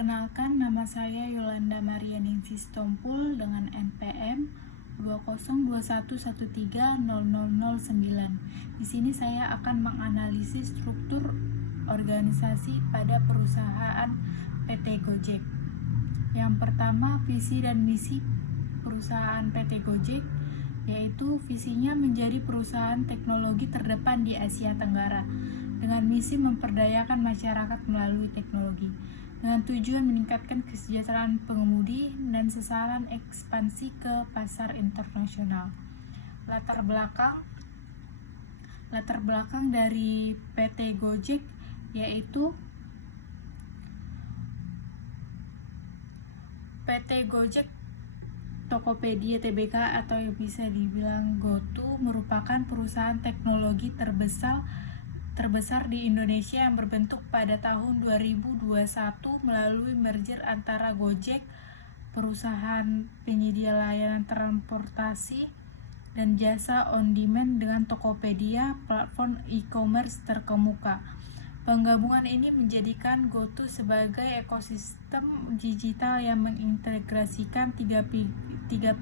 Perkenalkan, nama saya Yolanda Marianingsih Sitompul dengan NPM 20211300009. Di sini saya akan menganalisis struktur organisasi pada perusahaan PT Gojek. Yang pertama, visi dan misi perusahaan PT Gojek, yaitu visinya menjadi perusahaan teknologi terdepan di Asia Tenggara dengan misi memperdayakan masyarakat melalui teknologi, dengan tujuan meningkatkan kesejahteraan pengemudi dan sasaran ekspansi ke pasar internasional. Latar belakang dari PT Gojek yaitu PT Gojek Tokopedia Tbk atau yang bisa dibilang GoTo merupakan perusahaan teknologi terbesar di Indonesia yang berbentuk pada tahun 2021 melalui merger antara Gojek, perusahaan penyedia layanan transportasi dan jasa on-demand, dengan Tokopedia, platform e-commerce terkemuka. Penggabungan ini menjadikan GoTo sebagai ekosistem digital yang mengintegrasikan tiga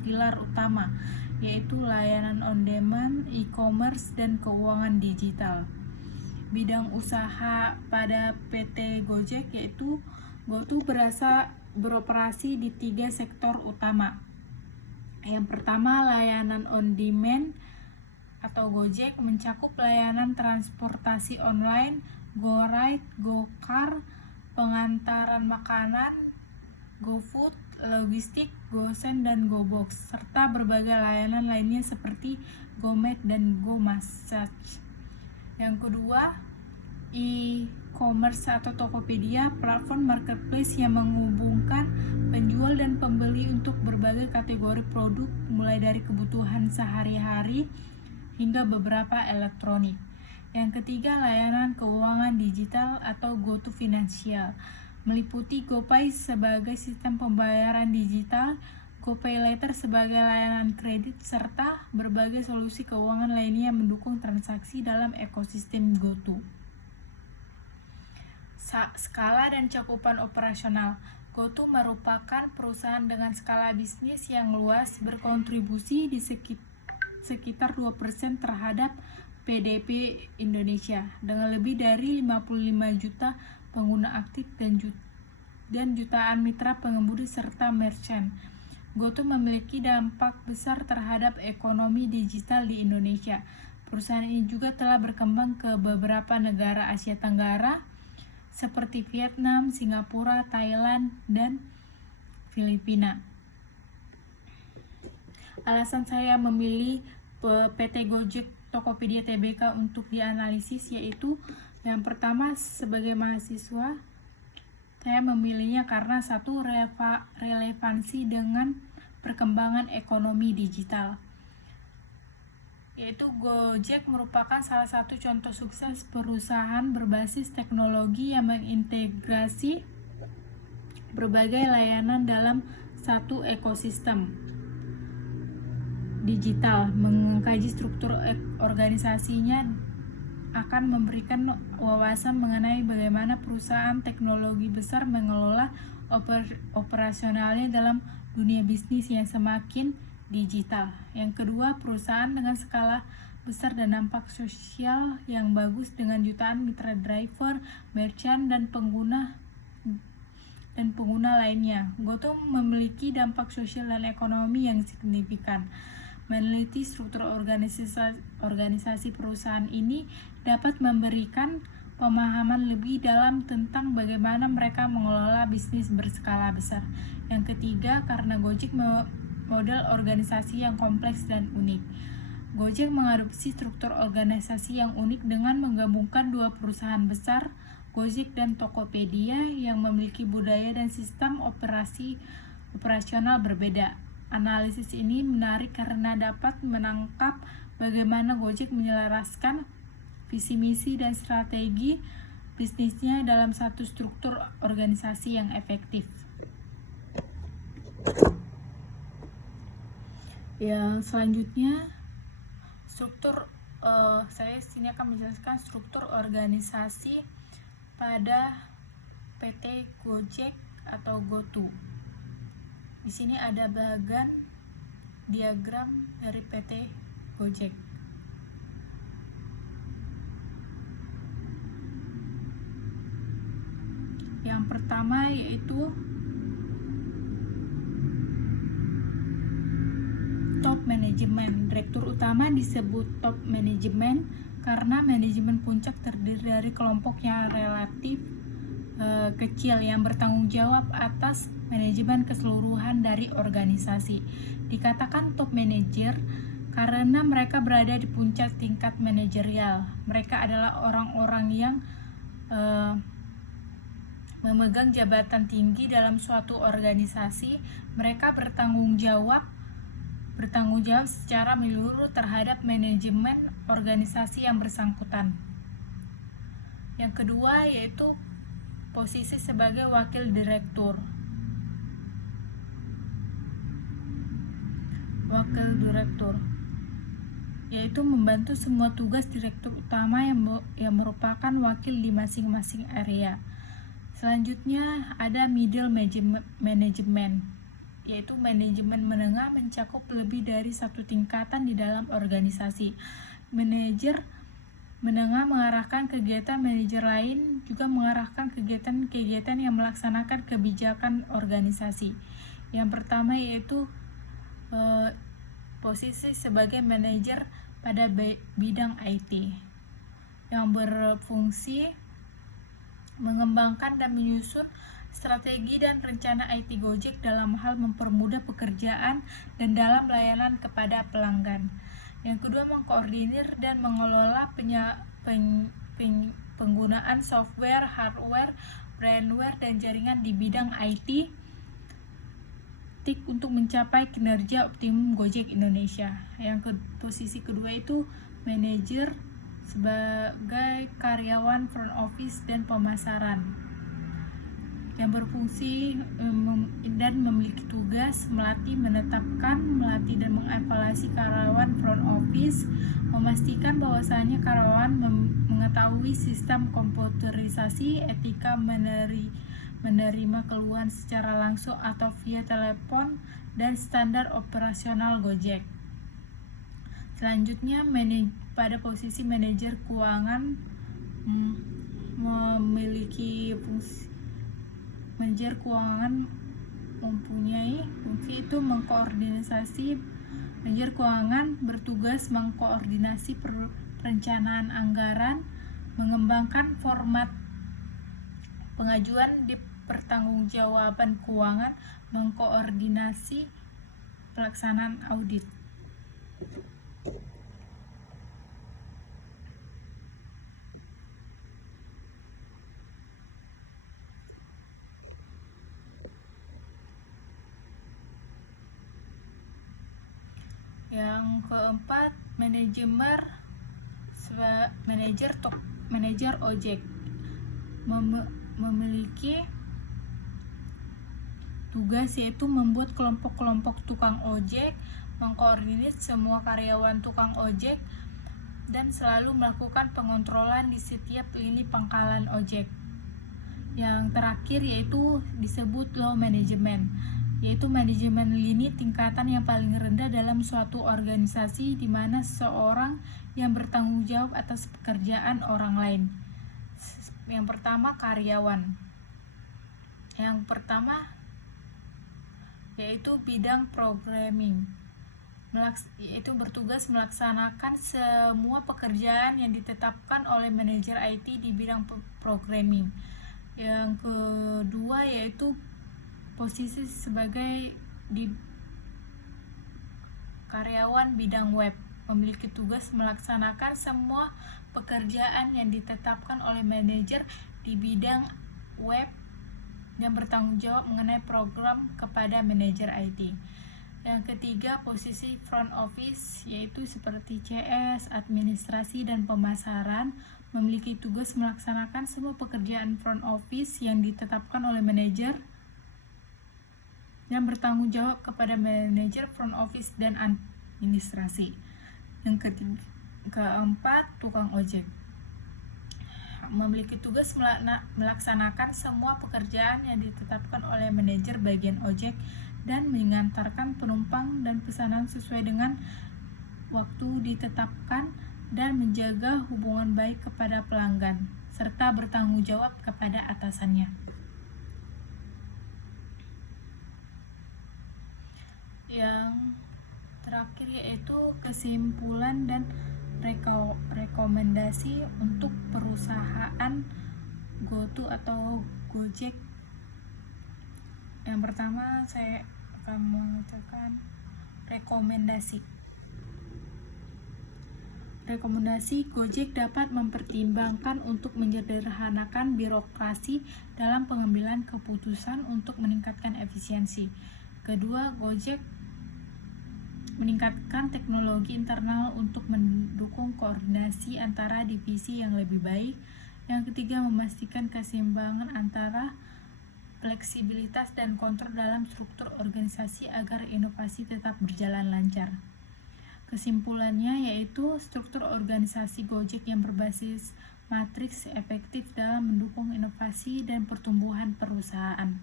pilar utama, yaitu layanan on-demand, e-commerce, dan keuangan digital. Bidang usaha pada PT Gojek yaitu GoTo beroperasi di 3 sektor utama. Yang pertama, layanan on-demand atau Gojek mencakup layanan transportasi online, GoRide, GoCar, pengantaran makanan, GoFood, logistik, GoSend, dan GoBox, serta berbagai layanan lainnya seperti GoMate dan GoMassage. Yang kedua, e-commerce atau Tokopedia, platform marketplace yang menghubungkan penjual dan pembeli untuk berbagai kategori produk, mulai dari kebutuhan sehari-hari hingga beberapa elektronik. Yang ketiga, layanan keuangan digital atau GoTo Financial, meliputi GoPay sebagai sistem pembayaran digital, GoPayLater sebagai layanan kredit, serta berbagai solusi keuangan lainnya yang mendukung transaksi dalam ekosistem GoTo. Skala dan cakupan operasional. GoTo merupakan perusahaan dengan skala bisnis yang luas, berkontribusi di sekitar 2% terhadap PDB Indonesia, dengan lebih dari 55 juta pengguna aktif dan jutaan mitra pengemudi serta merchant. GoTo memiliki dampak besar terhadap ekonomi digital di Indonesia. Perusahaan ini juga telah berkembang ke beberapa negara Asia Tenggara seperti Vietnam, Singapura, Thailand, dan Filipina. Alasan saya memilih PT Gojek Tokopedia Tbk untuk dianalisis yaitu, yang pertama, sebagai mahasiswa saya memilihnya karena satu, relevansi dengan perkembangan ekonomi digital, yaitu Gojek merupakan salah satu contoh sukses perusahaan berbasis teknologi yang mengintegrasi berbagai layanan dalam satu ekosistem digital. Mengkaji struktur organisasinya akan memberikan wawasan mengenai bagaimana perusahaan teknologi besar mengelola operasionalnya dalam dunia bisnis yang semakin digital. Yang kedua, perusahaan dengan skala besar dan dampak sosial yang bagus dengan jutaan mitra driver, merchant, dan pengguna lainnya. GoTo memiliki dampak sosial dan ekonomi yang signifikan. Meneliti struktur organisasi perusahaan ini dapat memberikan pemahaman lebih dalam tentang bagaimana mereka mengelola bisnis berskala besar. Yang ketiga, karena Gojek model organisasi yang kompleks dan unik. Gojek mengadopsi struktur organisasi yang unik dengan menggabungkan dua perusahaan besar, Gojek dan Tokopedia, yang memiliki budaya dan sistem operasional berbeda. Analisis ini menarik karena dapat menangkap bagaimana Gojek menyelaraskan visi misi dan strategi bisnisnya dalam satu struktur organisasi yang efektif. Yang selanjutnya, saya sini akan menjelaskan struktur organisasi pada PT Gojek atau GoTo. Di sini ada bagian diagram dari PT Gojek. Yang pertama yaitu top manajemen. Direktur utama disebut top manajemen karena manajemen puncak terdiri dari kelompok yang relatif kecil yang bertanggung jawab atas manajemen keseluruhan dari organisasi. Dikatakan top manager karena mereka berada di puncak tingkat manajerial. Mereka adalah orang-orang yang memegang jabatan tinggi dalam suatu organisasi. Mereka bertanggung jawab secara menyeluruh terhadap manajemen organisasi yang bersangkutan. Yang kedua yaitu posisi sebagai wakil direktur. Wakil direktur yaitu membantu semua tugas direktur utama yang merupakan wakil di masing-masing area. Selanjutnya ada middle management, yaitu manajemen menengah mencakup lebih dari satu tingkatan di dalam organisasi. Manajer menengah mengarahkan kegiatan manajer lain, juga mengarahkan kegiatan-kegiatan yang melaksanakan kebijakan organisasi. Yang pertama yaitu posisi sebagai manajer pada bidang IT, yang berfungsi mengembangkan dan menyusun strategi dan rencana IT Gojek dalam hal mempermudah pekerjaan dan dalam layanan kepada pelanggan. Yang kedua, mengkoordinir dan mengelola penggunaan software, hardware, brandware, dan jaringan di bidang IT untuk mencapai kinerja optimum Gojek Indonesia. Posisi kedua itu manajer sebagai karyawan front office dan pemasaran, yang berfungsi dan memiliki tugas melatih, dan mengevaluasi karyawan front office, memastikan bahwasanya karyawan mengetahui sistem komputerisasi, etika menerima keluhan secara langsung atau via telepon, dan standar operasional Gojek. Selanjutnya pada posisi manajer keuangan, memiliki fungsi manajer keuangan mempunyai fungsi itu mengkoordinasi. Manajer keuangan bertugas mengkoordinasi perencanaan anggaran, mengembangkan format pengajuan di pertanggungjawaban keuangan, mengkoordinasi pelaksanaan audit. Yang keempat, manajer ojek memiliki tugas yaitu membuat kelompok-kelompok tukang ojek, mengkoordinir semua karyawan tukang ojek, dan selalu melakukan pengontrolan di setiap lini pangkalan ojek. Yang terakhir yaitu disebut low management, yaitu manajemen lini tingkatan yang paling rendah dalam suatu organisasi, di mana seseorang yang bertanggung jawab atas pekerjaan orang lain. Yang pertama, karyawan. Yang pertama yaitu bidang programming, yaitu bertugas melaksanakan semua pekerjaan yang ditetapkan oleh manajer IT di bidang programming. Yang kedua yaitu posisi sebagai karyawan bidang web, memiliki tugas melaksanakan semua pekerjaan yang ditetapkan oleh manajer di bidang web dan bertanggung jawab mengenai program kepada manajer IT. Yang ketiga, posisi front office, yaitu seperti CS, administrasi, dan pemasaran, memiliki tugas melaksanakan semua pekerjaan front office yang ditetapkan oleh manajer yang bertanggung jawab kepada manajer front office dan administrasi. Yang keempat, tukang ojek. memiliki tugas melaksanakan semua pekerjaan yang ditetapkan oleh manajer bagian ojek dan mengantarkan penumpang dan pesanan sesuai dengan waktu ditetapkan dan menjaga hubungan baik kepada pelanggan serta bertanggung jawab kepada atasannya. Yang terakhir yaitu kesimpulan dan rekomendasi untuk perusahaan GoTo atau Gojek. Yang pertama saya akan mengatakan rekomendasi. Rekomendasi Gojek dapat mempertimbangkan untuk menyederhanakan birokrasi dalam pengambilan keputusan untuk meningkatkan efisiensi. Kedua, Gojek meningkatkan teknologi internal untuk mendukung koordinasi antara divisi yang lebih baik. Yang ketiga, memastikan keseimbangan antara fleksibilitas dan kontrol dalam struktur organisasi agar inovasi tetap berjalan lancar. Kesimpulannya yaitu struktur organisasi Gojek yang berbasis matriks efektif dalam mendukung inovasi dan pertumbuhan perusahaan.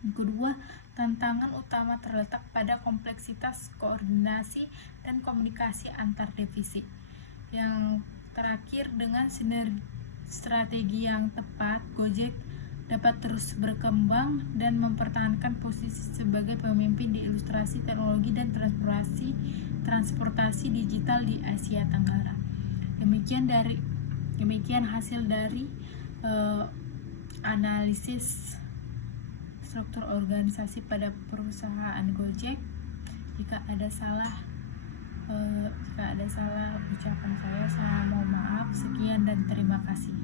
Yang kedua, tantangan utama terletak pada kompleksitas koordinasi dan komunikasi antar divisi. Yang terakhir, dengan strategi yang tepat, Gojek dapat terus berkembang dan mempertahankan posisi sebagai pemimpin di ilustrasi teknologi dan transportasi digital di Asia Tenggara. Demikian hasil dari analisis struktur organisasi pada perusahaan Gojek. Jika ada salah ucapan saya mohon maaf. Sekian dan terima kasih.